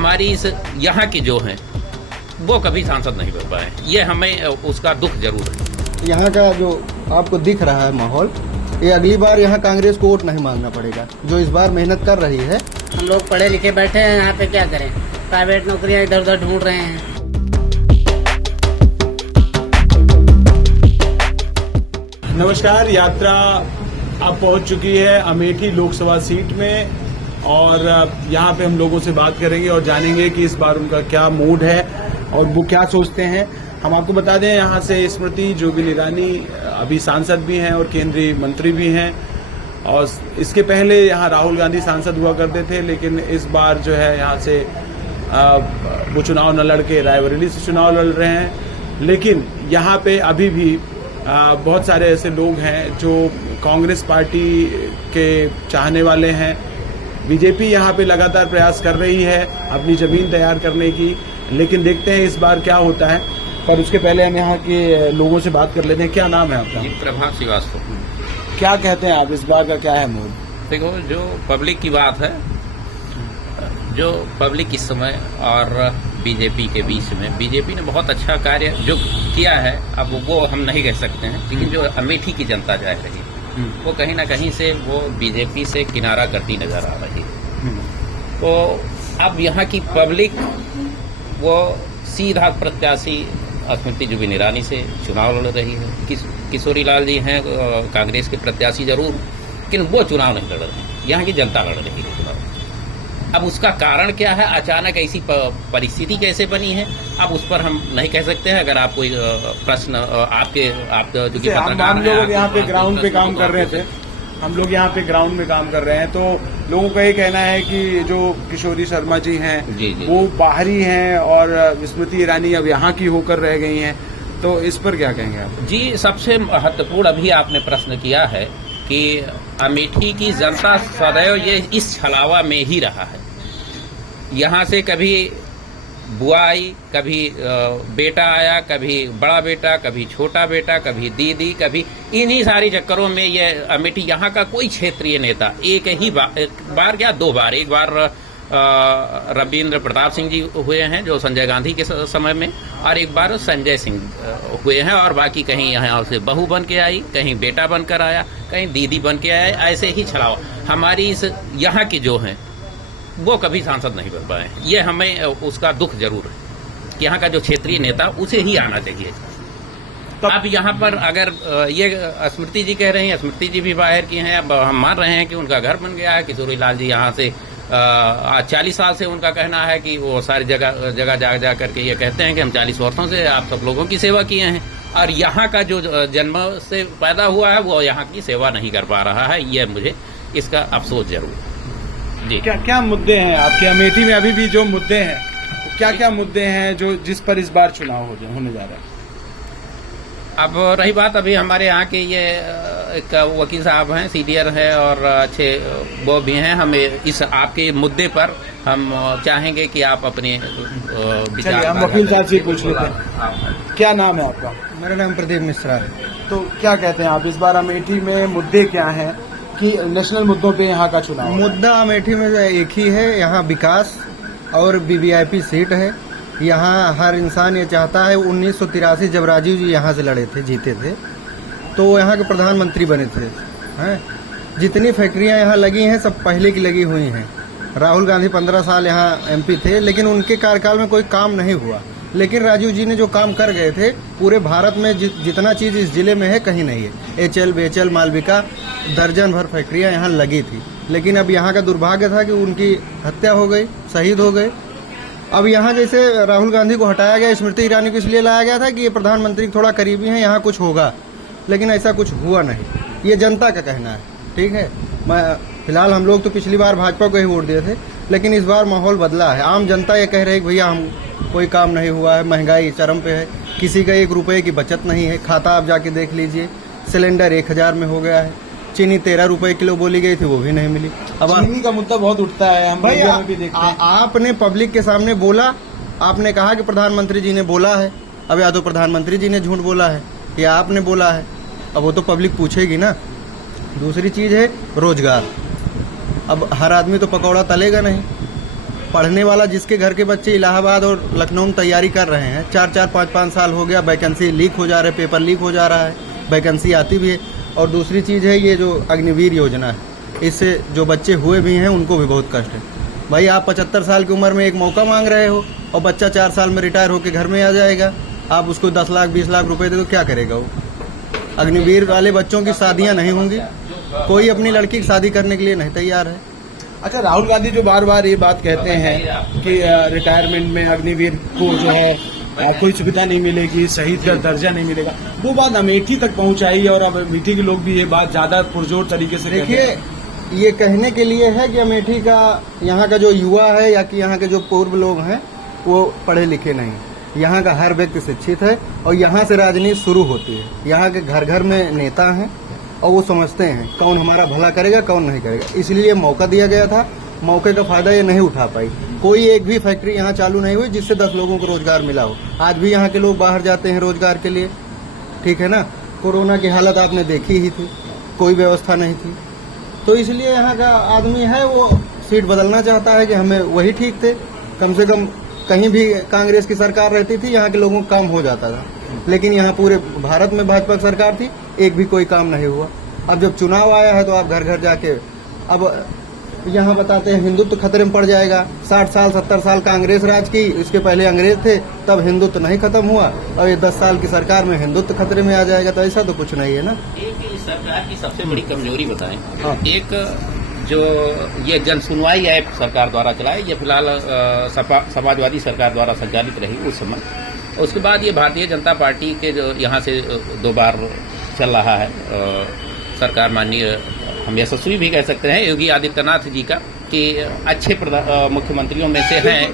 हमारी इस यहाँ की जो हैं वो कभी सांसद नहीं बन पाए। ये हमें उसका दुख जरूर है। यहाँ का जो आपको दिख रहा है माहौल, ये अगली बार यहाँ कांग्रेस को वोट नहीं मांगना पड़ेगा, जो इस बार मेहनत कर रही है। हम लोग पढ़े लिखे बैठे हैं यहाँ पे, क्या करें, प्राइवेट नौकरियाँ इधर उधर ढूंढ रहे हैं। नमस्कार, यात्रा अब पहुंच चुकी है अमेठी लोकसभा सीट में और यहाँ पे हम लोगों से बात करेंगे और जानेंगे कि इस बार उनका क्या मूड है और वो क्या सोचते हैं। हम आपको बता दें, यहाँ से स्मृति जोगिन ईरानी अभी सांसद भी हैं और केंद्रीय मंत्री भी हैं और इसके पहले यहाँ राहुल गांधी सांसद हुआ करते थे, लेकिन इस बार जो है यहाँ से वो चुनाव न लड़ के रायबरेली से चुनाव लड़ रहे हैं। लेकिन यहाँ पे अभी भी बहुत सारे ऐसे लोग हैं जो कांग्रेस पार्टी के चाहने वाले हैं। बीजेपी यहाँ पे लगातार प्रयास कर रही है अपनी जमीन तैयार करने की, लेकिन देखते हैं इस बार क्या होता है। पर उसके पहले हम यहाँ के लोगों से बात कर लेते हैं। क्या नाम है आपका? प्रभात श्रीवास्तव। क्या कहते हैं आप, इस बार का क्या है मूड? देखो, जो पब्लिक की बात है, जो पब्लिक इस समय और बीजेपी के बीच में, बीजेपी ने बहुत अच्छा कार्य जो किया है, अब वो हम नहीं कह सकते हैं, लेकिन जो अमेठी की जनता जा रही है वो कहीं ना कहीं से वो बीजेपी से किनारा करती नजर आ रही है। तो अब यहाँ की पब्लिक वो सीधा प्रत्याशी स्मृति जोगिन ईरानी से चुनाव लड़ रही है। किशोरी लाल जी हैं कांग्रेस के प्रत्याशी जरूर, लेकिन वो चुनाव नहीं लड़ रहे, यहाँ की जनता लड़ रही है चुनाव। अब उसका कारण क्या है, अचानक ऐसी परिस्थिति कैसे बनी है, अब उस पर हम नहीं कह सकते हैं। अगर आप कोई प्रश्न आप जो कि हम लोग यहाँ पे ग्राउंड पे काम कर रहे थे, हम लोग यहाँ पे ग्राउंड में काम कर रहे हैं, तो लोगों का ये कहना है कि जो किशोरी शर्मा जी हैं जी, वो बाहरी हैं और स्मृति ईरानी अब यहाँ की होकर रह गई हैं, तो इस पर क्या कहेंगे आप? जी, सबसे महत्वपूर्ण अभी आपने प्रश्न किया है कि अमेठी की जनता सदैव ये इस छलावा में ही रहा है। यहाँ से कभी बुआ आई, कभी बेटा आया, कभी बड़ा बेटा, कभी छोटा बेटा, कभी दीदी, कभी इन्हीं सारी चक्करों में ये अमेठी, यहाँ का कोई क्षेत्रीय नेता एक ही बार क्या दो बार, एक बार रविंद्र प्रताप सिंह जी हुए हैं जो संजय गांधी के समय में, और एक बार संजय सिंह हुए हैं, और बाकी कहीं यहाँ से बहू बन के आई, कहीं बेटा बनकर आया, कहीं दीदी बन के आया, ऐसे ही छलावा। हमारी इस यहाँ की जो हैं वो कभी सांसद नहीं बन पाए। ये हमें उसका दुख जरूर है कि यहाँ का जो क्षेत्रीय नेता उसे ही आना चाहिए। अब यहाँ पर अगर ये स्मृति जी कह रहे हैं, स्मृति जी भी बाहर की हैं, अब हम मान रहे हैं कि उनका घर बन गया है। किशोरी लाल जी यहाँ से 40 साल से उनका कहना है कि वो सारी जगह जा करके ये कहते हैं कि हम 40 वर्षों से आप सब लोगों की सेवा किए हैं, और यहाँ का जो जन्म से पैदा हुआ है वो यहाँ की सेवा नहीं कर पा रहा है। ये मुझे इसका अफसोस जरूर है। जी, क्या मुद्दे हैं आपके अमेठी में? अभी भी जो मुद्दे हैं, क्या मुद्दे हैं जो जिस पर इस बार चुनाव होने जा रहा है? अब रही बात, अभी हमारे यहाँ के ये एक वकील साहब हैं, सीनियर है और अच्छे वो भी हैं। हमें इस आपके मुद्दे पर हम चाहेंगे कि आप अपने विचार। हम वकील साहब से पूछ लेते हैं। क्या नाम है आपका? मेरा नाम प्रदीप मिश्रा है। तो क्या कहते हैं आप, इस बार अमेठी में मुद्दे क्या हैं कि नेशनल मुद्दों पे यहाँ का चुनाव? मुद्दा अमेठी में एक ही है, यहाँ विकास और वीवीआईपी सीट है। यहाँ हर इंसान ये चाहता है, 1983 जब राजीव जी यहाँ से लड़े थे, जीते थे, तो यहाँ के प्रधानमंत्री बने थे। हैं, जितनी फैक्ट्रियाँ यहाँ लगी हैं सब पहले की लगी हुई हैं। राहुल गांधी 15 साल यहाँ एमपी थे, लेकिन उनके कार्यकाल में कोई काम नहीं हुआ। लेकिन राजीव जी ने जो काम कर गए थे, पूरे भारत में जितना चीज इस जिले में है कहीं नहीं है। एचएल, बेचल, मालविका, दर्जन भर फैक्ट्रियां यहाँ लगी थी, लेकिन अब यहाँ का दुर्भाग्य था कि उनकी हत्या हो गई, शहीद हो गए। अब यहाँ जैसे राहुल गांधी को हटाया गया, स्मृति ईरानी को इसलिए लाया गया था कि ये प्रधानमंत्री थोड़ा करीबी हैं, यहाँ कुछ होगा, लेकिन ऐसा कुछ हुआ नहीं। ये जनता का कहना है, ठीक है। फिलहाल हम लोग तो पिछली बार भाजपा को ही वोट दिए थे, लेकिन इस बार माहौल बदला है। आम जनता ये कह रही है कि भैया हम कोई काम नहीं हुआ है, महंगाई चरम पे है, किसी का 1 रुपये की बचत नहीं है। खाता आप जाके देख लीजिए, सिलेंडर 1000 में हो गया है, चीनी 13 रुपए किलो बोली गई थी, वो भी नहीं मिली। अब चीनी का मुद्दा बहुत उठता है, हम मीडिया में भी देखते हैं। आपने पब्लिक के सामने बोला, आपने कहा कि प्रधानमंत्री जी ने बोला है। अब या तो प्रधानमंत्री जी ने झूठ बोला है या आपने बोला है, अब वो तो पब्लिक पूछेगी ना। दूसरी चीज है रोजगार। अब हर आदमी तो पकौड़ा तलेगा नहीं, पढ़ने वाला जिसके घर के बच्चे इलाहाबाद और लखनऊ में तैयारी कर रहे हैं, 4-4, 5-5 साल हो गया, वैकेंसी लीक हो जा रहे, पेपर लीक हो जा रहा है, वैकेंसी आती भी है। और दूसरी चीज़ है ये जो अग्निवीर योजना है, इससे जो बच्चे हुए भी हैं उनको भी बहुत कष्ट है। भाई आप 75 साल की उम्र में एक मौका मांग रहे हो और बच्चा 4 साल में रिटायर होकर घर में आ जाएगा, आप उसको 10 लाख 20 लाख रुपए दे दो, क्या करेगा वो? अग्निवीर वाले बच्चों की शादियां नहीं होंगी, कोई अपनी लड़की की शादी करने के लिए नहीं तैयार है। अच्छा, राहुल गांधी जो बार बार ये बात कहते हैं कि रिटायरमेंट में अग्निवीर को जो है कोई सुविधा नहीं मिलेगी, शहीद का दर्जा नहीं मिलेगा, वो बात अमेठी तक पहुंचाई और अब अमेठी के लोग भी ये बात ज्यादा पुरजोर तरीके से कहते देखिए, हैं। ये कहने के लिए है कि अमेठी का यहाँ का जो युवा है या कि यहाँ के जो पूर्व लोग हैं वो पढ़े लिखे नहीं। यहाँ का हर व्यक्ति शिक्षित है और यहाँ से राजनीति शुरू होती है। यहाँ के घर घर में नेता हैं और वो समझते हैं कौन हमारा भला करेगा कौन नहीं करेगा, इसलिए मौका दिया गया था। मौके का फायदा ये नहीं उठा पाई। कोई एक भी फैक्ट्री यहाँ चालू नहीं हुई जिससे 10 लोगों को रोजगार मिला हो। आज भी यहाँ के लोग बाहर जाते हैं रोजगार के लिए, ठीक है ना। कोरोना की हालत आपने देखी ही थी, कोई व्यवस्था नहीं थी, तो इसलिए यहाँ का आदमी है वो सीट बदलना चाहता है कि हमें वही ठीक थे। कम से कम कहीं भी कांग्रेस की सरकार रहती थी यहाँ के लोगों का काम हो जाता था, लेकिन यहाँ पूरे भारत में भाजपा की सरकार थी, एक भी कोई काम नहीं हुआ। अब जब चुनाव आया है तो आप घर घर जाके अब यहाँ बताते हैं हिंदुत्व खतरे में पड़ जाएगा। 60 साल 70 साल कांग्रेस राज की, इसके पहले अंग्रेज थे, तब हिंदुत्व नहीं खत्म हुआ और ये 10 साल की सरकार में हिंदुत्व खतरे में आ जाएगा, तो ऐसा तो कुछ नहीं है ना। एक इस सरकार की सबसे बड़ी कमजोरी बताएं। हाँ। एक जो ये जन सुनवाई ऐप सरकार द्वारा चलाई, ये फिलहाल समाजवादी सरकार द्वारा संचालित रही उस समय। उसके बाद ये भारतीय जनता पार्टी के जो यहाँ से 2 बार चल रहा है सरकार, माननीय हम यशस्वी भी कह सकते हैं योगी आदित्यनाथ जी का, कि अच्छे मुख्यमंत्रियों में से हैं।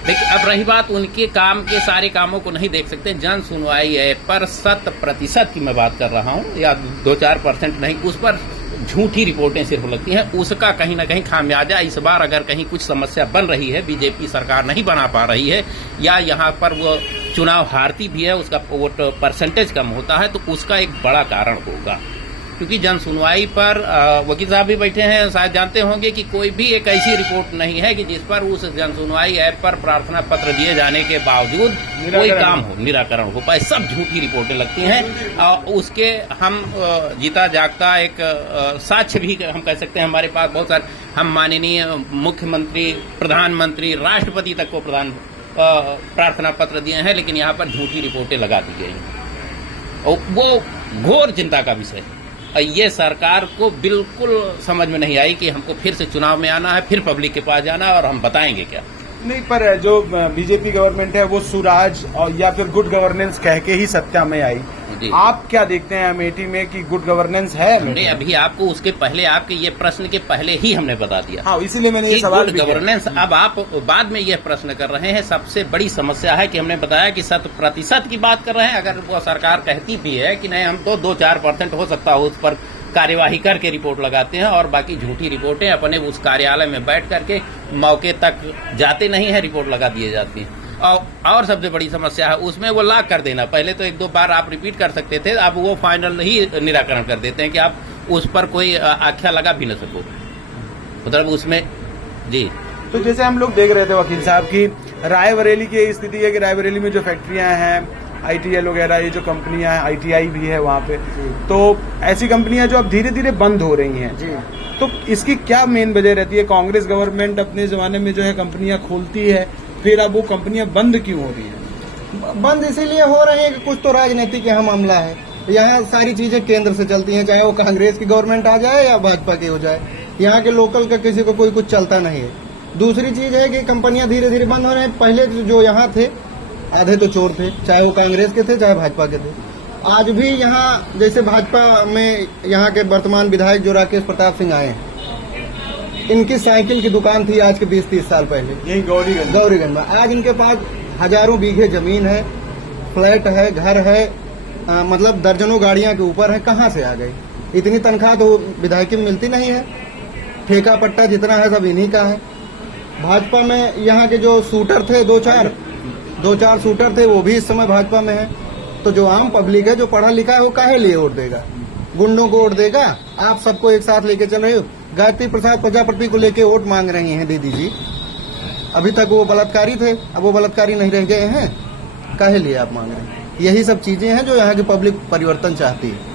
लेकिन अब रही बात उनके काम के सारे कामों को नहीं देख सकते। जन सुनवाई ऐप पर 100% की मैं बात कर रहा हूँ, या 2-4% नहीं, उस पर झूठी रिपोर्टें सिर्फ लगती हैं। उसका कहीं ना कहीं खामियाजा इस बार अगर कहीं कुछ समस्या बन रही है, बीजेपी सरकार नहीं बना पा रही है, या यहाँ पर वो चुनाव हारती भी है, उसका वोट परसेंटेज कम होता है, तो उसका एक बड़ा कारण होगा। क्योंकि जन सुनवाई पर वकील साहब भी बैठे हैं, शायद जानते होंगे कि कोई भी एक ऐसी रिपोर्ट नहीं है कि जिस पर उस जन सुनवाई ऐप पर प्रार्थना पत्र दिए जाने के बावजूद कोई काम हो, निराकरण हो पाए। सब झूठी रिपोर्टें लगती हैं। उसके हम जीता जागता एक साक्ष्य भी हम कह सकते हैं हमारे पास बहुत सारे। हम माननीय मुख्यमंत्री, प्रधानमंत्री, राष्ट्रपति तक को प्रार्थना पत्र दिए हैं, लेकिन यहाँ पर झूठी रिपोर्टें लगा दी गई हैं और वो घोर चिंता का विषय है। ये सरकार को बिल्कुल समझ में नहीं आई कि हमको फिर से चुनाव में आना है, फिर पब्लिक के पास जाना है और हम बताएंगे क्या। नहीं, पर जो बीजेपी गवर्नमेंट है वो सुराज और या फिर गुड गवर्नेंस कह के ही सत्ता में आई। आप क्या देखते हैं अमेठी में कि गुड गवर्नेंस है? नहीं, अभी आपको उसके पहले, आपके ये प्रश्न के पहले ही हमने बता दिया। हाँ, इसीलिए मैंने ये सवाल गुड गवर्नेंस। अब आप बाद में ये प्रश्न कर रहे हैं। सबसे बड़ी समस्या है कि हमने बताया कि 100% की बात कर रहे हैं। अगर वो सरकार कहती भी है कि नहीं, हम तो 2-4% हो सकता हो उस पर कार्यवाही करके रिपोर्ट लगाते हैं, और बाकी झूठी रिपोर्टें अपने उस कार्यालय में बैठ करके मौके तक जाते नहीं है, रिपोर्ट लगा दिए जाती हैं। और सबसे बड़ी समस्या है उसमें वो लॉक कर देना। पहले तो 1-2 बार आप रिपीट कर सकते थे, अब वो फाइनल ही निराकरण कर देते हैं कि आप उस पर कोई आख्या लगा भी न सको, मतलब उसमें। जी, तो जैसे हम लोग देख रहे थे वकील साहब की रायबरेली की स्थिति है कि रायबरेली में जो फैक्ट्रियां हैं, ITL वगैरह, ये जो कंपनियां हैं, ITI भी है वहाँ पे, तो ऐसी कंपनियां जो अब धीरे धीरे बंद हो रही हैं जी, तो इसकी क्या मेन वजह रहती है? कांग्रेस गवर्नमेंट अपने जमाने में जो है कंपनियां खोलती है, फिर अब वो कंपनियां बंद क्यों हो रही है? बंद इसीलिए हो रही है कि कुछ तो राजनीतिक यहाँ मामला है। यहाँ सारी चीजें केंद्र से चलती हैं, चाहे वो कांग्रेस की गवर्नमेंट आ जाए या भाजपा की हो जाए। यहाँ के लोकल का किसी को कोई कुछ चलता नहीं है। दूसरी चीज है कि कंपनियां धीरे धीरे बंद हो रही हैं। पहले जो यहाँ थे आधे तो चोर थे, चाहे वो कांग्रेस के थे चाहे भाजपा के थे। आज भी यहाँ जैसे भाजपा में यहाँ के वर्तमान विधायक जो राकेश प्रताप सिंह आए हैं, इनकी साइकिल की दुकान थी आज के 20-30 साल पहले यही गौरीगंज में। आज इनके पास हजारों बीघे जमीन है, फ्लैट है, घर है, मतलब दर्जनों गाड़ियां के ऊपर है। कहाँ से आ गई इतनी तनख्वाह? तो विधायक में मिलती नहीं है। ठेका पट्टा जितना है सब इन्हीं का है। भाजपा में यहाँ के जो शूटर थे, 2-4 शूटर थे, वो भी इस समय भाजपा में है। तो जो आम पब्लिक है, जो पढ़ा लिखा है, वो काहे लिए वोट देगा? गुंडों को वोट देगा? आप सबको एक साथ लेके चल रहे हो। गायत्री प्रसाद प्रजापति को लेके वोट मांग रही हैं दीदी जी, अभी तक वो बलात्कारी थे, अब वो बलात्कारी नहीं रह गए हैं, काहे लिए आप मांग रहे हैं? यही सब चीजें हैं जो यहाँ की पब्लिक परिवर्तन चाहती है।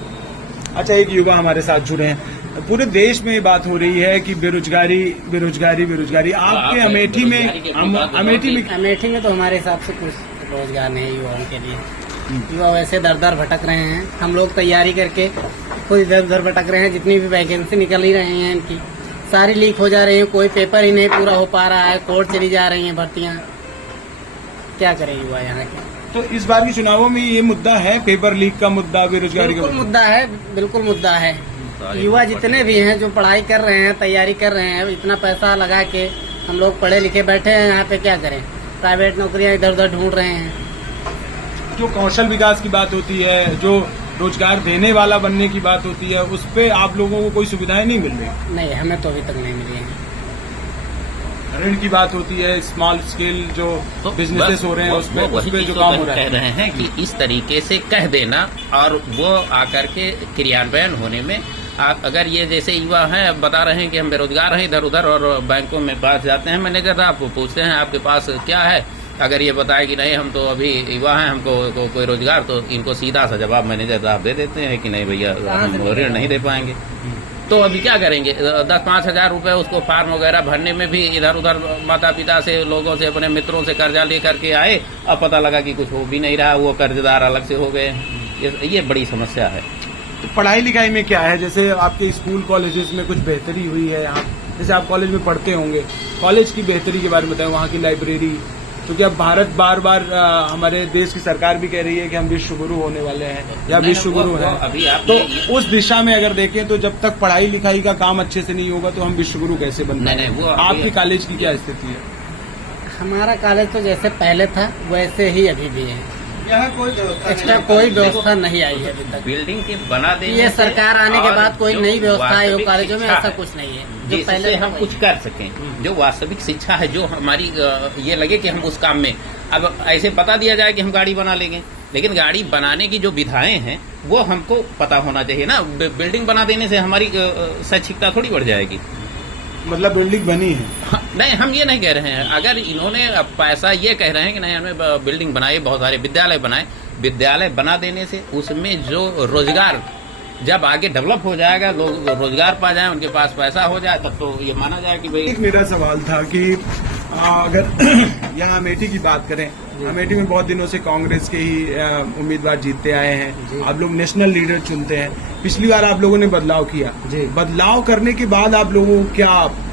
अच्छा, एक युवा हमारे साथ जुड़े हैं। पूरे देश में ये बात हो रही है कि बेरोजगारी बेरोजगारी बेरोजगारी। आपके अमेठी में अमेठी में तो हमारे हिसाब से कुछ रोजगार नहीं है युवाओं के लिए। युवा वैसे दर दर भटक रहे हैं, हम लोग तैयारी करके खुद इधर उधर भटक रहे हैं। जितनी भी वैकेंसी निकल ही रही हैं इनकी सारी लीक हो जा रही है, कोई पेपर ही नहीं पूरा हो पा रहा है, कोर्ट चली जा रही हैं भर्तियां। क्या करें युवा यहाँ के? तो इस बार के चुनावों में ये मुद्दा है, पेपर लीक का मुद्दा, बेरोजगारी का बिल्कुल मुद्दा है, बिल्कुल मुद्दा है। युवा जितने भी हैं जो पढ़ाई कर रहे हैं, तैयारी कर रहे हैं, इतना पैसा लगा के हम लोग पढ़े लिखे बैठे हैं यहाँ पे, क्या करें? प्राइवेट नौकरियां इधर उधर ढूंढ रहे हैं। जो कौशल विकास की बात होती है, जो रोजगार देने वाला बनने की बात होती है, उस पे आप लोगों को कोई सुविधाएं नहीं मिल रही? नहीं, हमें तो अभी तक नहीं मिली है। ऋण की बात होती है, स्मॉल स्केल जो बिजनेसेस हो रहे हैं उस पे जो काम हो रहा है। कह रहे हैं कि इस तरीके से कह देना और वो आकर के क्रियान्वयन होने में अगर ये जैसे युवा हैं, अब बता रहे हैं कि हम बेरोजगार हैं इधर उधर, और बैंकों में पास जाते हैं, मैनेजर साहब पूछते हैं आपके पास क्या है, अगर ये बताए कि नहीं हम तो अभी युवा हैं, हमको कोई रोजगार, तो इनको सीधा सा जवाब मैनेजर साहब दे देते हैं कि नहीं भैया हम ऋण नहीं दे पाएंगे। तो अभी क्या करेंगे? 10-5 हजार रुपए उसको फार्म वगैरह भरने में भी इधर उधर माता पिता से, लोगों से, अपने मित्रों से कर्जा ले करके आए, अब पता लगा कि कुछ हो भी नहीं रहा, वो कर्जदार अलग से हो गए। ये बड़ी समस्या है। तो पढ़ाई लिखाई में क्या है? जैसे आपके स्कूल कॉलेजेस में कुछ बेहतरी हुई है यहाँ? जैसे आप कॉलेज में पढ़ते होंगे, कॉलेज की बेहतरी के बारे में बताएं, वहाँ की लाइब्रेरी, क्योंकि अब भारत बार बार हमारे देश की सरकार भी कह रही है कि हम विश्व गुरु होने वाले हैं या विश्व गुरु हैं। तो उस दिशा में अगर देखें तो जब तक पढ़ाई लिखाई का काम अच्छे से नहीं होगा तो हम विश्व गुरु कैसे बन पाएंगे? आपके कॉलेज की क्या स्थिति है? हमारा कॉलेज तो जैसे पहले था वैसे ही अभी भी है। यहाँ कोई एक्स्ट्रा कोई व्यवस्था नहीं आई है अभी तक। बिल्डिंग के बना देने ये सरकार आने के बाद कोई नई व्यवस्था है कॉलेजों में, ऐसा है, कुछ नहीं है जो जिससे पहले हम कुछ कर सकें। जो वास्तविक शिक्षा है, जो हमारी ये लगे कि हम उस काम में, अब ऐसे बता दिया जाए कि हम गाड़ी बना लेंगे, लेकिन गाड़ी बनाने की जो विधाएं हैं वो हमको पता होना चाहिए ना। बिल्डिंग बना देने से हमारी शैक्षिकता थोड़ी बढ़ जाएगी। मतलब बिल्डिंग बनी है? नहीं, हम ये नहीं कह रहे हैं। अगर इन्होंने पैसा ये कह रहे हैं कि नहीं हमें बिल्डिंग बनाए, बहुत सारे विद्यालय बनाए, विद्यालय बना देने से उसमें जो रोजगार जब आगे डेवलप हो जाएगा, लोग रोजगार पा जाए, उनके पास पैसा हो जाए, तब तो ये माना जाए कि भाई। एक मेरा सवाल था कि अगर यहाँ अमेठी की बात करें, अमेठी में बहुत दिनों से कांग्रेस के ही उम्मीदवार जीतते आए हैं, आप लोग नेशनल लीडर चुनते हैं। पिछली बार आप लोगों ने बदलाव किया, बदलाव करने के बाद आप लोगों को क्या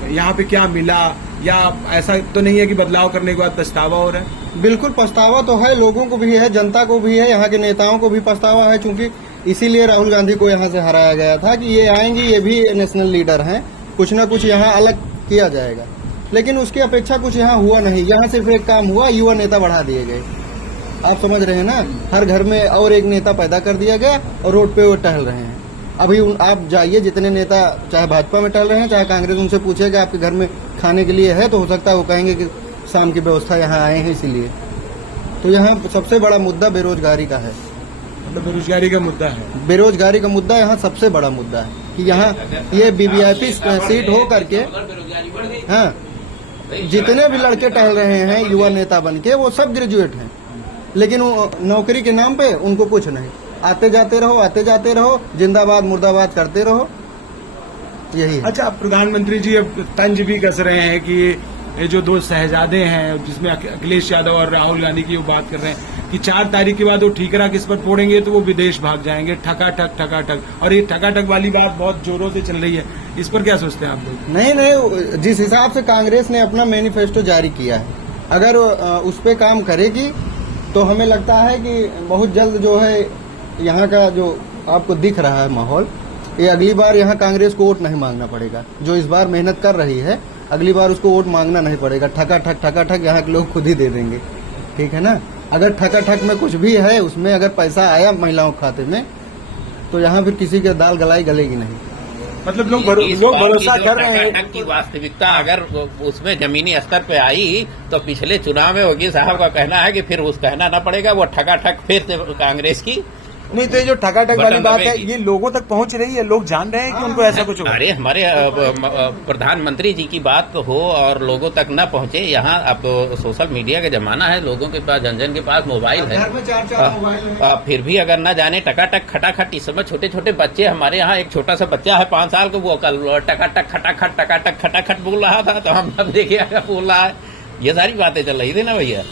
यहाँ पे क्या मिला, या ऐसा तो नहीं है कि बदलाव करने के बाद पछतावा हो रहा है? बिल्कुल पछतावा तो है, लोगों को भी है, जनता को भी है, यहाँ के नेताओं को भी पछतावा है, क्योंकि इसीलिए राहुल गांधी को यहाँ से हराया गया था कि ये आएंगे, ये भी नेशनल लीडर हैं, कुछ ना कुछ यहाँ अलग किया जाएगा। लेकिन उसकी अपेक्षा कुछ यहाँ हुआ नहीं। यहाँ सिर्फ एक काम हुआ, युवा नेता बढ़ा दिए गए। आप समझ रहे हैं ना, हर घर में और एक नेता पैदा कर दिया गया और रोड पे वो टहल रहे हैं। अभी आप जाइए, जितने नेता चाहे भाजपा में टहल रहे हैं चाहे कांग्रेस, उनसे पूछेगा आपके घर में खाने के लिए है, तो हो सकता है वो कहेंगे कि शाम की व्यवस्था यहाँ आए हैं इसीलिए। तो यहाँ सबसे बड़ा मुद्दा बेरोजगारी का है। मतलब बेरोजगारी का मुद्दा है? बेरोजगारी का मुद्दा यहाँ सबसे बड़ा मुद्दा है कि यहाँ ये वीवीआईपी सीट हो करके, हाँ, जितने भी लड़के टहल रहे हैं युवा नेता बन के, वो सब ग्रेजुएट हैं, लेकिन वो नौकरी के नाम पे उनको कुछ नहीं। आते जाते रहो, जिंदाबाद मुर्दाबाद करते रहो, यही है। अच्छा, प्रधानमंत्री जी अब तंज भी कस रहे हैं कि ये जो दो शहजादे हैं, जिसमें अखिलेश यादव और राहुल गांधी की वो बात कर रहे हैं कि 4 तारीख के बाद वो ठीकरा किस पर फोड़ेंगे तो वो विदेश भाग जाएंगे, ठकाठक। और ये ठकाठक वाली बात बहुत जोरों से चल रही है, इस पर क्या सोचते हैं आप लोग? नहीं, जिस हिसाब से कांग्रेस ने अपना मैनिफेस्टो जारी किया है, अगर उस पर काम करेगी तो हमें लगता है कि बहुत जल्द जो है यहाँ का जो आपको दिख रहा है माहौल, ये अगली बार यहाँ कांग्रेस को वोट नहीं मांगना पड़ेगा। जो इस बार मेहनत कर रही है, अगली बार उसको वोट मांगना नहीं पड़ेगा। ठकाठक यहाँ के लोग खुद ही दे देंगे, ठीक है ना। अगर ठकाठक में कुछ भी है, उसमें अगर पैसा आया महिलाओं के खाते में, तो यहाँ फिर किसी के दाल गलेगी नहीं। मतलब लोग भरोसा कर रहे हैं कि वास्तविकता अगर उसमें जमीनी स्तर पे आई तो पिछले चुनाव में योगी साहब का कहना है कि फिर उस कहना न पड़ेगा, वो ठकाठक फिर से कांग्रेस की नहीं तो ये जो ठकाठक वाली बटन बात है दबेगी। ये लोगों तक पहुंच रही है, लोग जान रहे हैं कि उनको ऐसा कुछ होगा? अरे हमारे प्रधानमंत्री जी की बात हो और लोगों तक न पहुंचे, यहाँ अब सोशल मीडिया का जमाना है, लोगों के पास जन जन के पास मोबाइल है। घर में 4 मोबाइल है। फिर भी अगर न जाने टकाटक खटाखट, इस समय छोटे छोटे बच्चे, हमारे यहाँ एक छोटा सा बच्चा है 5 साल का, वो कल टकाटक खटाखट बोल रहा था, तो हम सब देखे क्या बोल रहा है। ये सारी बातें चल रही थी ना भैया।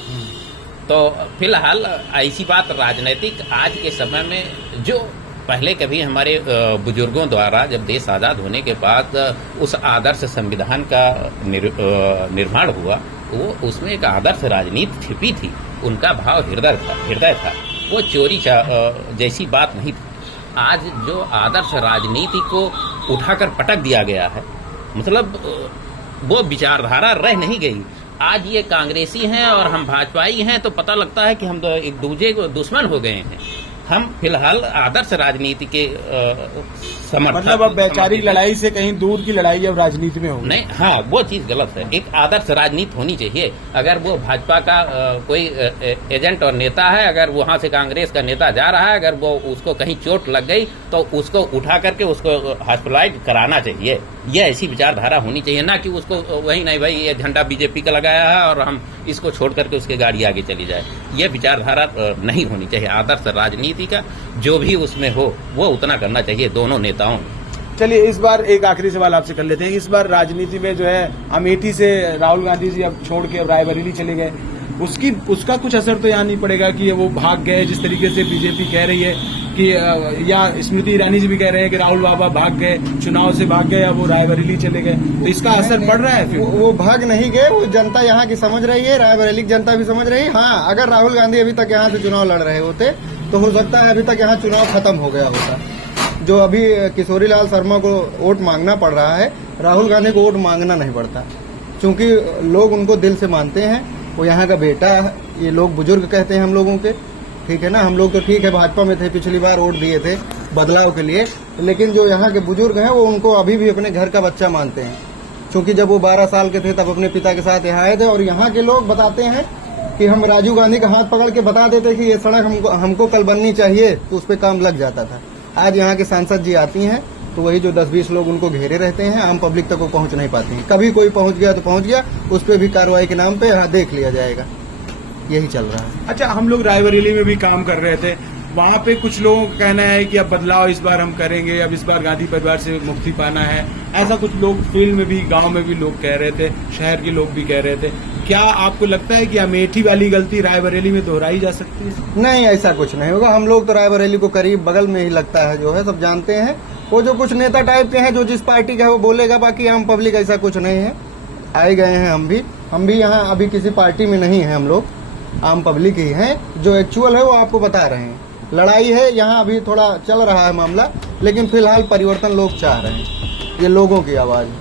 तो फिलहाल ऐसी बात राजनीतिक आज के समय में, जो पहले कभी हमारे बुजुर्गों द्वारा जब देश आज़ाद होने के बाद उस आदर्श संविधान का निर्माण हुआ, वो उसमें एक आदर्श राजनीति छिपी थी, उनका भाव हृदय था, वो चोरी जैसी बात नहीं थी। आज जो आदर्श राजनीति को उठाकर पटक दिया गया है, मतलब वो विचारधारा रह नहीं गई। आज ये कांग्रेसी हैं और हम भाजपाई हैं, तो पता लगता है कि हम एक दूसरे को दुश्मन हो गए हैं। हम फिलहाल आदर्श राजनीति के समर्थक, मतलब अब वैचारिक लड़ाई से कहीं दूर की लड़ाई अब राजनीति में होगी। नहीं, हाँ वो चीज गलत है। एक आदर्श राजनीति होनी चाहिए। अगर वो भाजपा का कोई एजेंट और नेता है, अगर वहां से कांग्रेस का नेता जा रहा है, अगर वो उसको कहीं चोट लग गई तो उसको उठा करके उसको हॉस्पिटलाइज कराना चाहिए। ये ऐसी विचारधारा होनी चाहिए, ना कि उसको वही नहीं भाई ये झंडा बीजेपी का लगाया है और हम इसको छोड़ करके उसके गाड़ी आगे चली जाए। ये विचारधारा नहीं होनी चाहिए। आदर्श राजनीति का जो भी उसमें हो वो उतना करना चाहिए दोनों नेताओं। चलिए इस बार एक आखिरी सवाल आपसे कर लेते हैं। इस बार राजनीति में जो है अमेठी से राहुल गांधी जी अब छोड़ के अब रायबरेली चले गए, उसका कुछ असर तो यहाँ नहीं पड़ेगा कि वो भाग गए, जिस तरीके से बीजेपी कह रही है कि या स्मृति ईरानी जी भी कह रहे हैं कि राहुल बाबा भाग गए, चुनाव से भाग गए, अब वो रायबरेली चले गए, तो इसका असर पड़ रहा है फिर? वो भाग नहीं गए, वो जनता यहाँ की समझ रही है, रायबरेली की जनता भी समझ रही है। हाँ, अगर राहुल गांधी अभी तक यहाँ से चुनाव लड़ रहे होते तो हो सकता है अभी तक यहाँ चुनाव खत्म हो गया होता। जो अभी किशोरी लाल शर्मा को वोट मांगना पड़ रहा है, राहुल गांधी को वोट मांगना नहीं पड़ता, क्योंकि लोग उनको दिल से मानते हैं। वो यहाँ का बेटा है, ये लोग बुजुर्ग कहते हैं हम लोगों के, ठीक है ना। हम लोग तो ठीक है भाजपा में थे, पिछली बार वोट दिए थे बदलाव के लिए, लेकिन जो यहाँ के बुजुर्ग हैं वो उनको अभी भी अपने घर का बच्चा मानते हैं, क्योंकि जब वो 12 साल के थे तब अपने पिता के साथ यहाँ आए थे। और यहाँ के लोग बताते हैं कि हम राजीव गांधी का हाथ पकड़ के बता देते कि ये सड़क हमको कल बननी चाहिए, तो उस पर काम लग जाता था। आज यहाँ के सांसद जी आती हैं तो वही जो 10-20 लोग उनको घेरे रहते हैं, आम पब्लिक तक वो पहुंच नहीं पाती हैं। कभी कोई पहुंच गया तो पहुंच गया, उस पर भी कार्रवाई के नाम पे यहाँ देख लिया जाएगा। यही चल रहा है। अच्छा, हम लोग रायबरेली में भी काम कर रहे थे, वहाँ पे कुछ लोगों का कहना है कि अब बदलाव इस बार हम करेंगे, अब इस बार गांधी परिवार से मुक्ति पाना है, ऐसा कुछ लोग फील्ड में भी, गांव में भी लोग कह रहे थे, शहर के लोग भी कह रहे थे। क्या आपको लगता है कि अमेठी वाली गलती रायबरेली में दोहराई जा सकती है? नहीं, ऐसा कुछ नहीं होगा। हम लोग तो रायबरेली को करीब बगल में ही लगता है, जो है सब जानते हैं। वो जो कुछ नेता टाइप के हैं, जो जिस पार्टी का है वो बोलेगा, बाकी आम पब्लिक ऐसा कुछ नहीं है। आए गए हैं हम भी यहाँ अभी किसी पार्टी में नहीं है, हम लोग आम पब्लिक ही हैं। जो एक्चुअल है वो आपको बता रहे हैं। लड़ाई है यहाँ, अभी थोड़ा चल रहा है मामला, लेकिन फिलहाल परिवर्तन लोग चाह रहे हैं। ये लोगों की आवाज है।